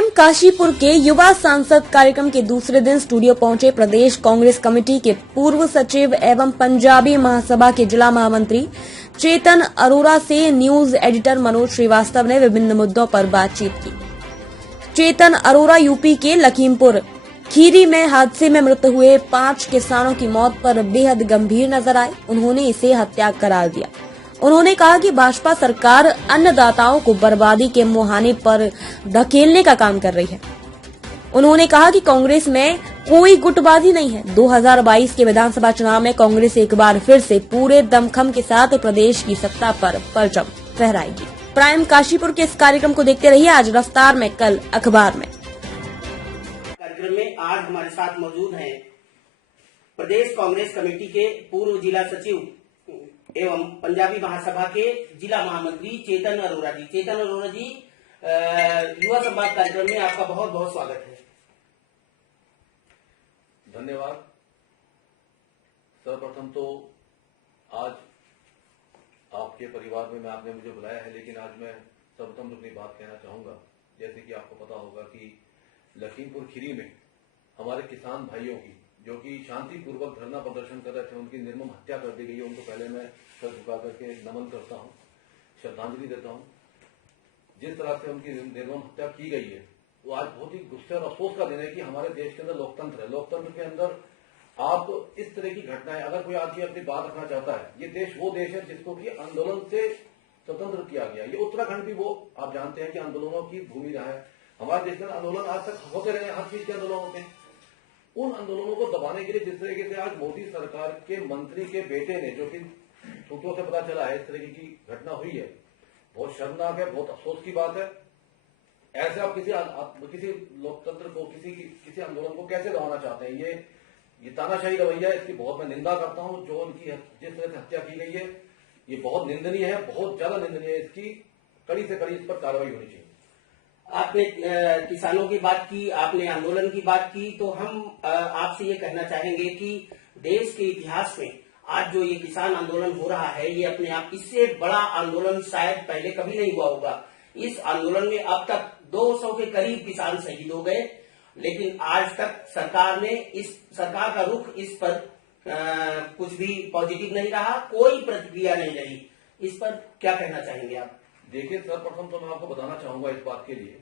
Prime Kashipur के युवा सांसद कार्यक्रम के दूसरे दिन स्टूडियो पहुंचे प्रदेश कांग्रेस कमेटी के पूर्व सचिव एवं पंजाबी महासभा के जिला महामंत्री चेतन अरोड़ा से न्यूज एडिटर मनोज श्रीवास्तव ने विभिन्न मुद्दों पर बातचीत की। चेतन अरोड़ा यूपी के लखीमपुर खीरी में हादसे में मृत हुए 5 किसानों की मौत पर बेहद गंभीर नजर आए। उन्होंने इसे हत्या करार दिया। उन्होंने कहा कि भाजपा सरकार अन्नदाताओं को बर्बादी के मुहाने पर धकेलने का काम कर रही है। उन्होंने कहा कि कांग्रेस में कोई गुटबाजी नहीं है। 2022 के विधानसभा चुनाव में कांग्रेस एक बार फिर से पूरे दमखम के साथ प्रदेश की सत्ता पर परचम फहराएगी। प्राइम काशीपुर के इस कार्यक्रम को देखते रहिए आज रफ्तार में, कल अखबार में। कार्यक्रम में आज हमारे साथ मौजूद हैं प्रदेश कांग्रेस कमेटी के पूर्व जिला सचिव एवं पंजाबी महासभा के जिला महामंत्री चेतन अरोड़ा जी। चेतन अरोड़ा जी, युवा संवाद कार्यक्रम में आपका बहुत बहुत स्वागत है। धन्यवाद। सर्वप्रथम तो आज आपके परिवार में आपने मुझे बुलाया है, लेकिन आज मैं सर्वप्रथम अपनी बात कहना चाहूंगा। जैसे कि आपको पता होगा कि लखीमपुर खीरी में हमारे किसान भाइयों की जो कि शांतिपूर्वक धरना प्रदर्शन कर रहे थे, उनकी निर्मम हत्या कर दी गई है। उनको पहले मैं सर झुका करके नमन करता हूं, श्रद्धांजलि देता हूं। जिस तरह से उनकी निर्मम हत्या की गई है वो आज बहुत ही गुस्से और अफसोस का दिन है कि हमारे देश के अंदर लोकतंत्र है। लोकतंत्र के अंदर आप इस तरह की घटनाएं, अगर कोई आदमी अपनी बात रखना चाहता है, ये देश वो देश है जिसको कि आंदोलन से स्वतंत्र किया गया। ये उत्तराखंड भी वो आप जानते हैं कि आंदोलनों की भूमि रहा है। हमारे देश में आंदोलन आज तक होते रहे, हर चीज के आंदोलन होते हैं। उन आंदोलनों को दबाने के लिए जिस तरीके से आज मोदी सरकार के मंत्री के बेटे ने, जो कि सूत्रों से पता चला है इस तरह की घटना हुई है, बहुत शर्मनाक है, बहुत अफसोस की बात है। ऐसे आप किसी लोकतंत्र को, किसी आंदोलन को कैसे दबाना चाहते हैं? ये तानाशाही रवैया है, इसकी बहुत मैं निंदा करता हूं। जो उनकी जिस तरह से हत्या की गई है ये बहुत निंदनीय है, बहुत ज्यादा निंदनीय है। इसकी कड़ी से कड़ी इस पर कार्रवाई होनी चाहिए। आपने किसानों की बात की, आपने आंदोलन की बात की, तो हम आपसे ये कहना चाहेंगे कि देश के इतिहास में आज जो ये किसान आंदोलन हो रहा है, ये अपने आप इससे बड़ा आंदोलन शायद पहले कभी नहीं हुआ होगा। इस आंदोलन में अब तक 200 के करीब किसान शहीद हो गए, लेकिन आज तक सरकार का रुख इस पर कुछ भी पॉजिटिव नहीं रहा, कोई प्रतिक्रिया नहीं रही। इस पर क्या कहना चाहेंगे आप? देखिए, सर्वप्रथम तो मैं आपको बताना चाहूंगा इस बात के लिए,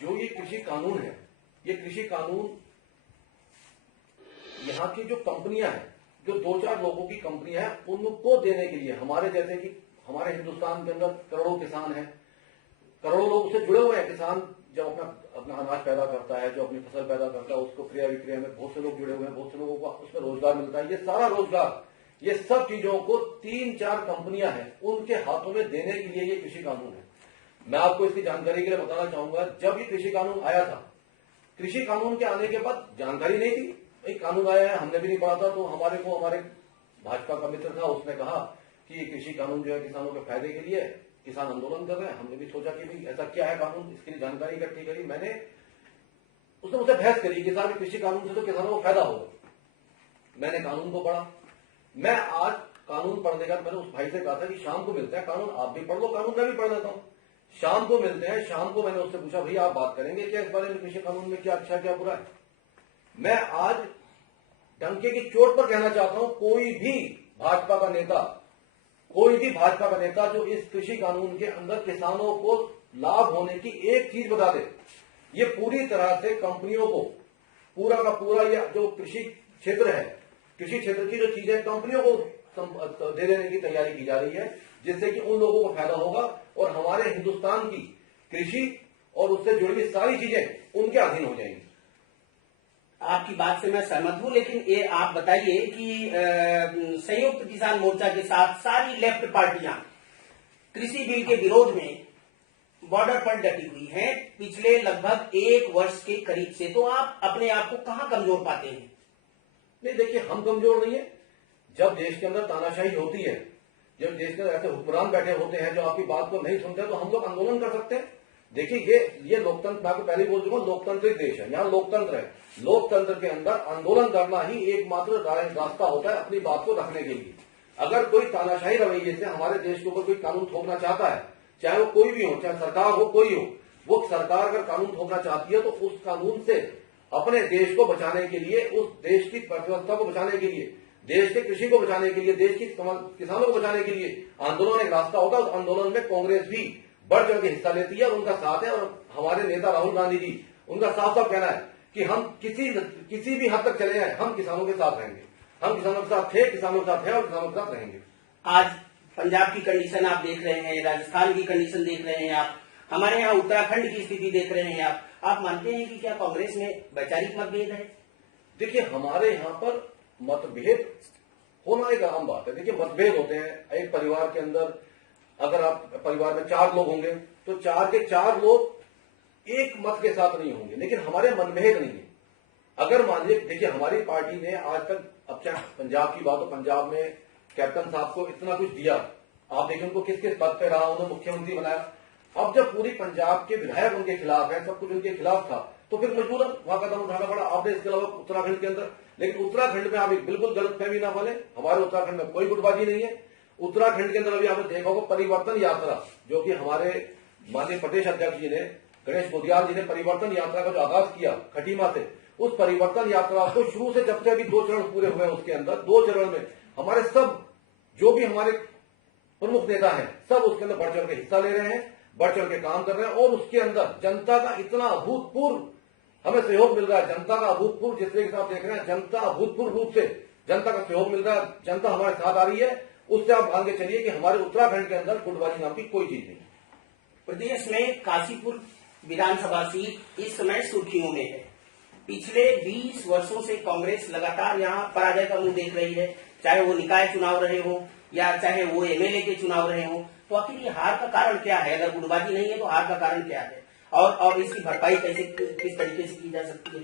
जो ये कृषि कानून है, ये कृषि कानून यहाँ की जो कंपनियां हैं, जो 2-4 लोगों की कंपनियां हैं, उनको देने के लिए, हमारे जैसे कि हमारे हिंदुस्तान के अंदर करोड़ों किसान हैं, करोड़ों लोग उससे जुड़े हुए हैं। किसान जब अपना अनाज पैदा करता है, जो अपनी फसल पैदा करता है, उसको क्रय विक्रय में बहुत से लोग जुड़े हुए हैं, बहुत से लोगों को उसमें रोजगार मिलता है। ये सारा रोजगार, ये सब चीजों को 3-4 कंपनियां हैं, उनके हाथों में देने के लिए ये कृषि कानून है। मैं आपको इसकी जानकारी के लिए बताना चाहूंगा, जब ये कृषि कानून आया था, कृषि कानून के आने के बाद जानकारी नहीं थी, भाई कानून आया है, हमने भी नहीं पढ़ा था। तो हमारे भाजपा का मित्र था, उसने कहा कि ये कृषि कानून जो है किसानों के फायदे के लिए, किसान आंदोलन कर रहे हैं। हमने भी सोचा कि भाई ऐसा क्या है कानून, इसके लिए जानकारी इकट्ठी करी। उसने मुझसे बहस करी कि साहब कृषि कानून से तो किसानों को फायदा होगा। मैंने कानून को पढ़ा। मैं आज कानून पढ़ने का, मैंने उस भाई से कहा था कि शाम को मिलते हैं, कानून आप भी पढ़ लो, कानून मैं भी पढ़ लेता हूं। शाम को मिलते हैं। शाम को मैंने उससे पूछा, भैया आप बात करेंगे क्या इस बारे में, कृषि कानून में क्या अच्छा क्या बुरा है? मैं आज डंके की चोट पर कहना चाहता हूं, कोई भी भाजपा का नेता जो इस कृषि कानून के अंदर किसानों को लाभ होने की एक चीज बता दे, ये पूरी तरह से कंपनियों को पूरा का पूरा यह जो कृषि क्षेत्र है, कृषि क्षेत्र की जो चीजें कंपनियों को दे देने की तैयारी की जा रही है, जिससे कि उन लोगों को फायदा होगा और हमारे हिंदुस्तान की कृषि और उससे जुड़ी हुई सारी चीजें उनके अधीन हो जाएंगी। आपकी बात से मैं सहमत हूं, लेकिन ये आप बताइए कि संयुक्त किसान मोर्चा के साथ सारी लेफ्ट पार्टियां कृषि बिल के विरोध में बॉर्डर पर डटी हुई हैं पिछले लगभग 1 वर्ष के करीब से। तो आप अपने आप को कहां कमजोर पाते हैं? नहीं, देखिए, हम कमजोर नहीं है। जब देश के अंदर तानाशाही होती है, जब देश के अंदर ऐसे हुक्मरान बैठे होते हैं जो आपकी बात को नहीं सुनते, तो हम लोग आंदोलन कर सकते हैं। देखिए, ये लोकतंत्र, मैं आपको पहले बोल चुका हूं, लोकतांत्रिक देश है, यहाँ लोकतंत्र है। लोकतंत्र के अंदर आंदोलन करना ही एकमात्र रास्ता होता है अपनी बात को रखने के लिए। अगर कोई तानाशाही रवैये से हमारे देश के ऊपर कोई कानून थोपना चाहता है, चाहे वो कोई भी हो, चाहे सरकार हो, कोई हो, वो सरकार अगर कानून थोपना चाहती है तो उस कानून से अपने देश को बचाने के लिए, उस देश की अर्थव्यवस्था को बचाने के लिए, देश के कृषि को बचाने के लिए, देश की किसानों को बचाने के लिए आंदोलन एक रास्ता होता है। उस आंदोलन में कांग्रेस भी बढ़ चढ़ के हिस्सा लेती है और उनका साथ है। और हमारे नेता राहुल गांधी जी, उनका साफ साफ कहना है कि हम किसी भी हद तक चले जाए, हम किसानों के साथ रहेंगे। हम किसानों के साथ थे, किसानों के साथ हैं और किसानों के साथ रहेंगे। आज पंजाब की कंडीशन आप देख रहे हैं, राजस्थान की कंडीशन देख रहे हैं आप, हमारे यहाँ उत्तराखंड की स्थिति देख रहे हैं आप मानते हैं कि क्या कांग्रेस में वैचारिक मतभेद है? देखिए, हमारे यहाँ पर मतभेद होना एक आम बात है। देखिए, मतभेद होते हैं एक परिवार के अंदर। अगर आप परिवार में 4 लोग होंगे तो 4 के 4 लोग एक मत के साथ नहीं होंगे, लेकिन हमारे मतभेद नहीं है। अगर मान लीजिए, देखिए हमारी पार्टी ने आज तक, अब चाहे पंजाब की बात हो, पंजाब में कैप्टन साहब को इतना कुछ दिया, आप देखिए उनको किस किस पद पे रहा, उन्हें मुख्यमंत्री बनाया। अब जब पूरी पंजाब के विधायक उनके खिलाफ है, सब कुछ उनके खिलाफ था, तो फिर मजबूरन वहां कदम उठाना पड़ा आपने। इसके अलावा उत्तराखंड के अंदर, लेकिन उत्तराखंड में आप एक बिल्कुल गलत फहमी ना बोले, हमारे उत्तराखंड में कोई गुटबाजी नहीं है। उत्तराखंड के अंदर अभी आपने देखा होगा परिवर्तन यात्रा, जो कि हमारे माननीय प्रदेश अध्यक्ष जी ने, गणेश गोदियाल जी ने परिवर्तन यात्रा का जो आगाज किया खटीमा से, उस परिवर्तन यात्रा को शुरू से जब से अभी 2 चरण पूरे हुए हैं, उसके अंदर 2 चरण में हमारे सब जो भी हमारे प्रमुख नेता हैं, सब उसके अंदर बढ़ चढ़ के हिस्सा ले रहे हैं, बढ़ चढ़ के काम कर रहे हैं। और उसके अंदर जनता का इतना अभूतपूर्व हमें सहयोग मिल रहा है, जनता का अभूतपूर्व, जिस तरीके से आप देख रहे हैं, जनता अभूतपूर्व रूप से जनता का सहयोग मिल रहा है, जनता हमारे साथ आ रही है। उससे आप मान के चलिए कि हमारे उत्तराखंड के अंदर गुटबाजी नाम की कोई चीज नहीं। प्रदेश में काशीपुर विधानसभा सीट इस समय सुर्खियों में है। पिछले 20 वर्षों से कांग्रेस लगातार यहाँ पराजय का मुंह देख रही है, चाहे वो निकाय चुनाव रहे हो या चाहे वो एमएलए के चुनाव रहे हो। तो आखिर ये हार का कारण क्या है? अगर गुटबाजी नहीं है तो हार का कारण क्या है, और इसकी भरपाई कैसे, किस तरीके से की जा सकती है?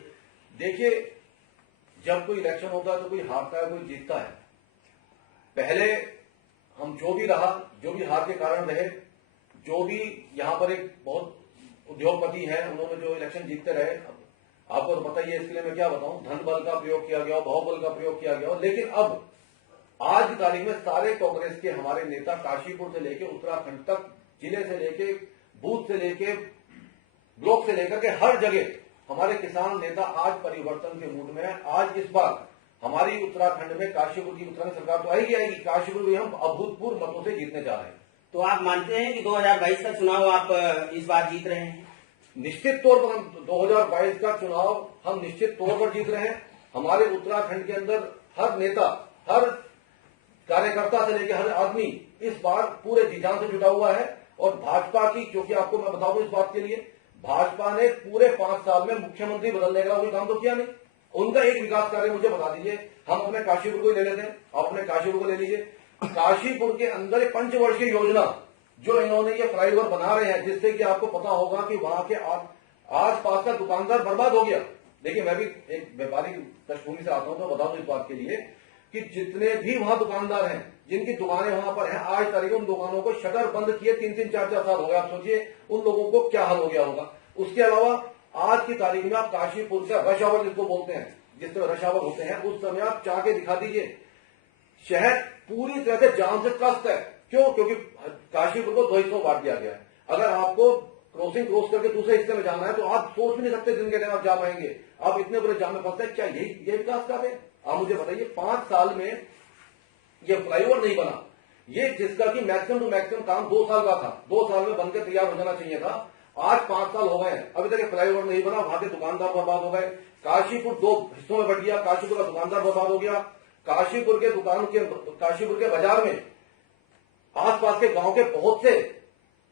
देखिए, जब कोई इलेक्शन होता है तो कोई हारता है, कोई जीतता है। पहले हम जो भी रहा, जो भी हार के कारण रहे, जो भी यहाँ पर एक बहुत उद्योगपति है, उन्होंने जो इलेक्शन जीतते रहे, आपको तो पता ही है, इसके लिए मैं क्या बताऊं, धन बल का प्रयोग किया गया, बाहुबल का प्रयोग किया गया। लेकिन अब आज की तारीख में सारे कांग्रेस के हमारे नेता काशीपुर से लेके उत्तराखंड तक, जिले से लेके बूथ से लेके ब्लॉक से लेकर के हर जगह हमारे किसान नेता आज परिवर्तन के मूड में है। आज इस बार हमारी उत्तराखंड में काशीपुर की उत्तराखंड सरकार तो आएगी, काशीपुर भी हम अभूतपूर्व मतों से जीतने जा रहे हैं। तो आप मानते हैं कि 2022 का चुनाव आप इस बार जीत रहे हैं? निश्चित तौर पर हम 2022 का चुनाव हम निश्चित तौर पर जीत रहे हैं। हमारे उत्तराखंड के अंदर हर नेता, हर कार्यकर्ता से लेकर हर आदमी इस बार पूरे जी जान से जुटा हुआ है। और भाजपा की, क्योंकि आपको मैं बताऊं इस बात के लिए, भाजपा ने पूरे 5 साल में मुख्यमंत्री बदलने का कोई काम तो किया नहीं। उनका एक विकास कार्य मुझे बता दीजिए। हम अपने काशीपुर को ही ले लेते हैं, आप अपने काशीपुर को ले लीजिए। काशीपुर के अंदर एक 5 वर्षीय योजना जो इन्होंने ये फ्लाईओवर बना रहे हैं, जिससे कि आपको पता होगा कि वहां के आसपास का दुकानदार बर्बाद हो गया। देखिए, मैं भी एक व्यापारिक पृष्ठभूमि से आता हूं तो बताऊं इस बात के लिए कि जितने भी वहां दुकानदार हैं, जिनकी दुकानें वहां पर हैं, आज तारीख उन दुकानों को शटर बंद किए 3-3, 4-4 साल हो गए। आप सोचिए उन लोगों को क्या हाल हो गया होगा। उसके अलावा आज की तारीख में आप काशीपुर का रश आवर जिसको बोलते हैं, जिस तरह रश आवर होते हैं, उस समय आप चाह के दिखा दीजिए, शहर पूरी तरह से जाम से त्रस्त है। क्यों? क्योंकि काशीपुर को 2 हिस्सों बांट दिया गया है। अगर आपको क्रॉस करके दूसरे हिस्से में जाना है तो आप सोच भी नहीं सकते दिन के टाइम आप जा पाएंगे। आप इतने बड़े जाम में फंसते हैं। क्या यही विकास कार्य है? आप मुझे बताइए, 5 साल में ये फ्लाईओवर नहीं बना, ये जिसका कि मैक्सिमम टू मैक्सिमम काम 2 साल का था, 2 साल में बनकर तैयार हो जाना चाहिए था, आज 5 साल हो गए हैं, अभी तक फ्लाईओवर नहीं बना। वहां के दुकानदार बर्बाद हो गए। काशीपुर 2 हिस्सों में बट गया, काशीपुर का दुकानदार बर्बाद हो गया। काशीपुर के बाजार में आसपास के गांव के बहुत से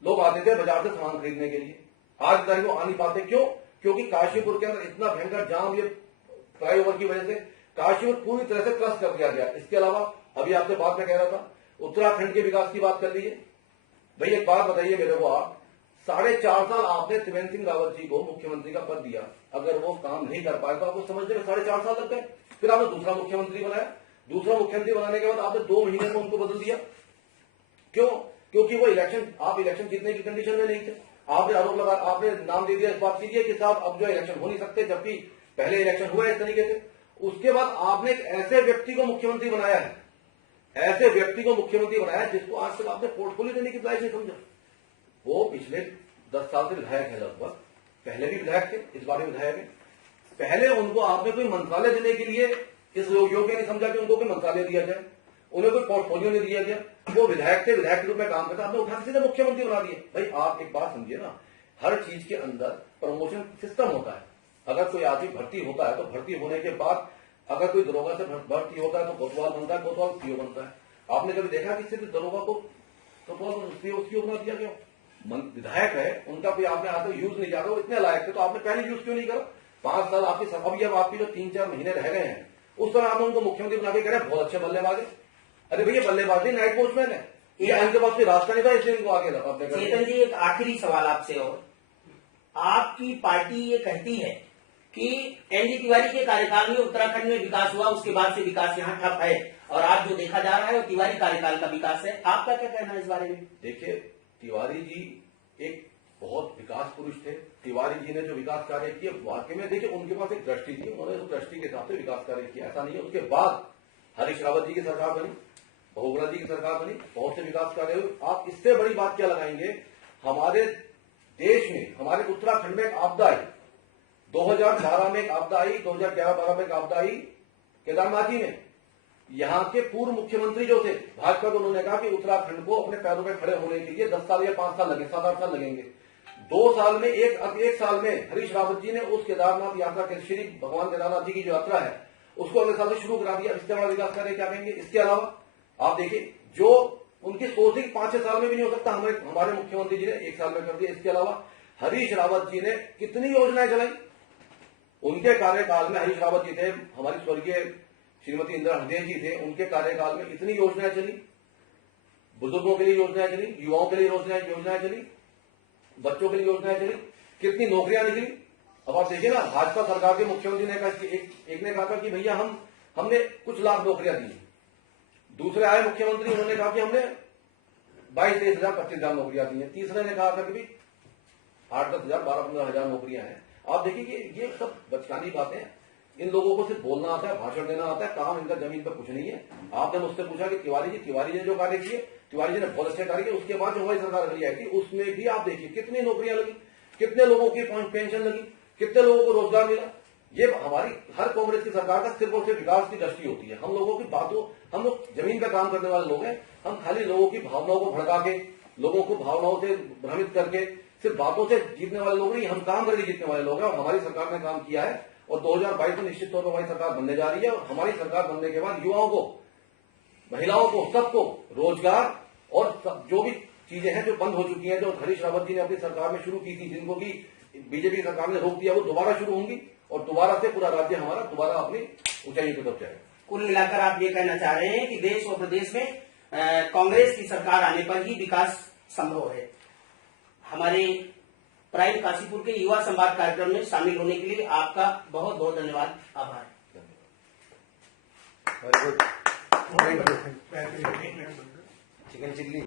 लोग आते थे बाजार से सामान खरीदने के लिए, आज तक वो आ नहीं पाते। क्यों? क्योंकि काशीपुर के अंदर इतना भयंकर जाम, ये फ्लाईओवर की वजह से काशीपुर पूरी तरह से त्रस्त कर दिया गया। इसके अलावा अभी आपसे बात में कह रहा था, उत्तराखंड के विकास की बात कर लीजिए। भाई एक बात बताइए मेरे को, आप 4.5 साल आपने त्रिवेंद्र सिंह रावत जी को मुख्यमंत्री का पद दिया, अगर वो काम नहीं कर पाए तो आपको समझने में 4.5 साल लग गए। फिर आपने दूसरा मुख्यमंत्री बनाया, दूसरा मुख्यमंत्री बनाने के बाद आपने 2 महीने में उनको बदल दिया। क्यों? क्योंकि वो आप इलेक्शन जीतने की कंडीशन में नहीं थे। आपने आरोप लगा, आपने नाम दे दिया इस बात के लिए कि साहब अब जो इलेक्शन हो नहीं सकते, जबकि पहले इलेक्शन हुआ इस तरीके से। उसके बाद आपने एक ऐसे व्यक्ति को मुख्यमंत्री बनाया है, ऐसे व्यक्ति को मुख्यमंत्री बनाया जिसको आज तक आपने पोर्टफोलियो देने की तलाश नहीं समझा। वो पिछले 10 साल से विधायक है लगभग, पहले भी विधायक थे, इस बार भी विधायक है। पहले उनको आपने कोई मंत्रालय देने के लिए इस योग्य नहीं समझा कि उनको कोई मंत्रालय दिया जाए, उन्हें कोई पोर्टफोलियो नहीं दिया गया। वो विधायक थे, विधायक के रूप में काम करता, आपने उठा के सीधे मुख्यमंत्री बना दिए। भाई आप एक बात समझिए ना, हर चीज के अंदर प्रमोशन सिस्टम होता है। अगर कोई आदमी भर्ती होता है तो भर्ती होने के बाद अगर कोई दरोगा से भर्ती होता है तो कोतवाल बनता है, कोतवाल सीओ बनता है। आपने कभी देखा कि सिर्फ दरोगा को कोतवाल सीओ बना दिया गया? विधायक है, उनका कोई आपने आगे यूज नहीं किया, वो इतने लायक थे तो आपने पहले यूज क्यों नहीं करा? 5 साल आपकी अभी अब आपकी जो 3-4 महीने रह गए हैं उस समय आपने उनको मुख्यमंत्री बना के कह रहे हैं बहुत अच्छे बल्लेबाज है। अरे भैया बल्लेबाजी नाइट कोचमैन है, ये इनके पास कोई रास्ता नहीं था इसलिए इनको आगे लगा। चेतन जी एक आखिरी सवाल आपसे, और आपकी पार्टी ये कहती है कि एनडी तिवारी के कार्यकाल में उत्तराखंड में विकास हुआ, उसके बाद से विकास यहाँ ठप है, और आज जो देखा जा रहा है वो तिवारी कार्यकाल का विकास है। आपका क्या कहना है इस बारे में? देखिए, तिवारी जी एक बहुत विकास पुरुष थे। तिवारी जी ने जो विकास कार्य किए वाकई में देखिए उनके पास एक दृष्टि थी, उन्होंने उस दृष्टि के हिसाब से विकास कार्य किया, ऐसा नहीं है। उसके बाद हरीश रावत जी की सरकार बनी, बहुगुणा जी की सरकार बनी, बहुत से विकास कार्य हुए। आप इससे बड़ी बात क्या लगाएंगे? हमारे देश में, हमारे उत्तराखंड में एक आपदा आई, 2012 में एक आपदा आई, 2011-12 में एक आपदा आई केदारनाथ जी में। यहां के पूर्व मुख्यमंत्री जो थे भाजपा को, उन्होंने कहा कि उत्तराखंड को अपने पैरों पर खड़े होने के लिए 10 साल या 5 साल लगे, 7-8 साल लगेंगे। 2 साल में एक साल में हरीश रावत जी ने उस केदारनाथ यात्रा के श्री भगवान केदारनाथ जी की जो यात्रा है उसको अगले साल से शुरू करा दिया। इससे बड़ा विकास कार्य क्या कहेंगे? इसके अलावा आप देखिए जो उनकी सोच थी 5-6 साल में भी नहीं हो सकता, हमारे मुख्यमंत्री जी ने 1 साल में कर दिया। इसके अलावा हरीश रावत जी ने कितनी योजनाएं चलाई उनके कार्यकाल में। हरीश रावत जी थे, हमारी स्वर्गीय श्रीमती इंदिरा हृदय जी थे, उनके कार्यकाल में इतनी योजनाएं चली, बुजुर्गों के लिए योजनाएं चली, युवाओं के लिए योजनाएं चली, बच्चों के लिए योजनाएं चली, कितनी नौकरियां निकली। अब आप देखिए ना, भाजपा सरकार के मुख्यमंत्री ने कहा, एक ने कहा कि भैया हमने कुछ लाख नौकरियां दी। दूसरे आए मुख्यमंत्री, उन्होंने कहा कि हमने 22-23 हजार 25 हजार नौकरियां दी हैं। तीसरे ने कहा था कि भाई 8-10 हजार 12-15 हजार नौकरियां हैं। आप देखिए कि ये सब बचकानी बातें हैं। इन लोगों को सिर्फ बोलना आता है, भाषण देना आता है, काम इनका जमीन पर कुछ नहीं है। आपने मुझसे पूछा कि तिवारी जी ने जो कार्य किए, तिवारी जी ने बहुत अच्छे कार्य किए। उसके बाद जो हमारी सरकार अगली आई थी उसमें भी आप देखिए कितनी नौकरियां लगी, कितने लोगों की पेंशन लगी, कितने लोगों को रोजगार मिला। ये हमारी हर कांग्रेस की सरकार का सिर्फ और सिर्फ विकास की दृष्टि होती है। हम लोगों की बातों, हम लोग जमीन पर काम करने वाले लोग हैं। हम खाली लोगों की भावनाओं को भड़का के, लोगों को भावनाओं से भ्रमित करके सिर्फ बातों से जीतने वाले लोग नहीं, हम काम करके जीतने वाले लोग हैं। और हमारी सरकार ने काम किया है और 2022 में निश्चित तौर पर हमारी सरकार बनने जा रही है। और हमारी सरकार बनने के बाद युवाओं को, महिलाओं को, सबको रोजगार और जो भी चीजें हैं जो बंद हो चुकी हैं, जो हरीश रावत जी ने अपनी सरकार में शुरू की थी, जिनको की बीजेपी सरकार ने रोक दिया, वो दोबारा शुरू होंगी और दोबारा से पूरा राज्य हमारा दोबारा अपनी ऊंचाइयों की तरफ जाएगा। कुल मिलाकर आप ये कहना चाह रहे हैं कि देश और प्रदेश में कांग्रेस की सरकार आने पर ही विकास संभव है। हमारे प्राइम काशीपुर के युवा संवाद कार्यक्रम में शामिल होने के लिए आपका बहुत बहुत धन्यवाद, आभार। Chicken chilli.